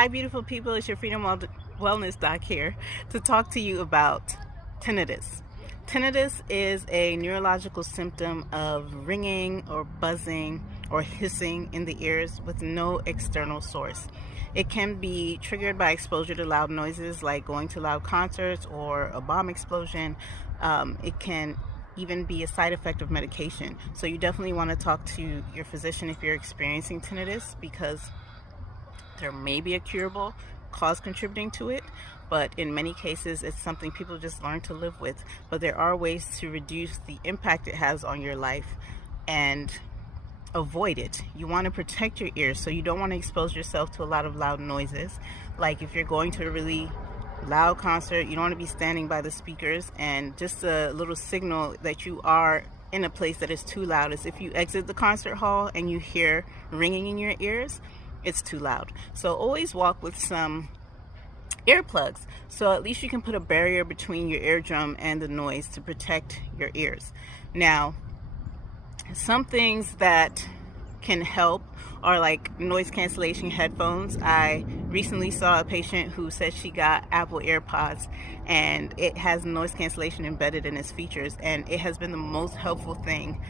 Hi beautiful people, it's your Wellness Doc here to talk to you about tinnitus. Tinnitus is a neurological symptom of ringing or buzzing or hissing in the ears with no external source. It can be triggered by exposure to loud noises like going to loud concerts or a bomb explosion. It can even be a side effect of medication. So you definitely want to talk to your physician if you're experiencing tinnitus, because there may be a curable cause contributing to it, but in many cases it's something people just learn to live with. But there are ways to reduce the impact it has on your life and avoid it. You want to protect your ears, so you don't want to expose yourself to a lot of loud noises. Like if you're going to a really loud concert, you don't want to be standing by the speakers, and just a little signal that you are in a place that is too loud is if you exit the concert hall and you hear ringing in your ears, it's too loud. So always walk with some earplugs, so at least you can put a barrier between your eardrum and the noise to protect your ears. Now, some things that can help are like noise cancellation headphones. I recently saw a patient who said she got Apple AirPods and it has noise cancellation embedded in its features, and it has been the most helpful thing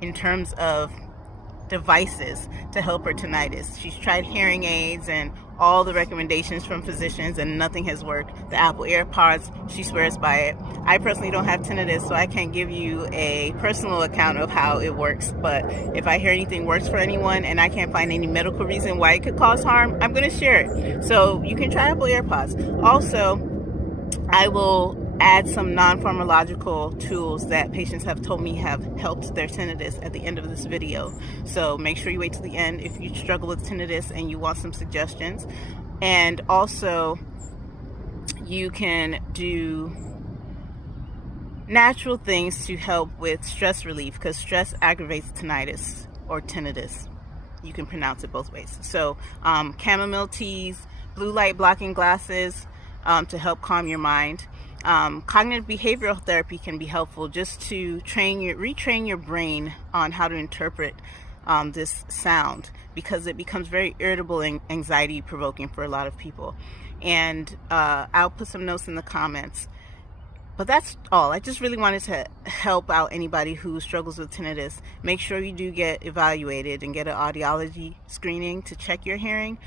in terms of devices to help her tinnitus. She's tried hearing aids and all the recommendations from physicians and nothing has worked. The Apple AirPods, she swears by it. I personally don't have tinnitus, so I can't give you a personal account of how it works, but if I hear anything works for anyone and I can't find any medical reason why it could cause harm, I'm going to share it. So you can try Apple AirPods. Also, I will add some non-pharmacological tools that patients have told me have helped their tinnitus at the end of this video. So make sure you wait to the end if you struggle with tinnitus and you want some suggestions. And also, you can do natural things to help with stress relief, because stress aggravates tinnitus or tinnitus. You can pronounce it both ways. So chamomile teas, blue light blocking glasses to help calm your mind. Cognitive behavioral therapy can be helpful just to retrain your brain on how to interpret this sound, because it becomes very irritable and anxiety provoking for a lot of people. And I'll put some notes in the comments. But that's all. I just really wanted to help out anybody who struggles with tinnitus. Make sure you do get evaluated and get an audiology screening to check your hearing,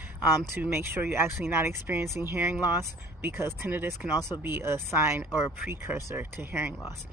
to make sure you're actually not experiencing hearing loss, because tinnitus can also be a sign or a precursor to hearing loss.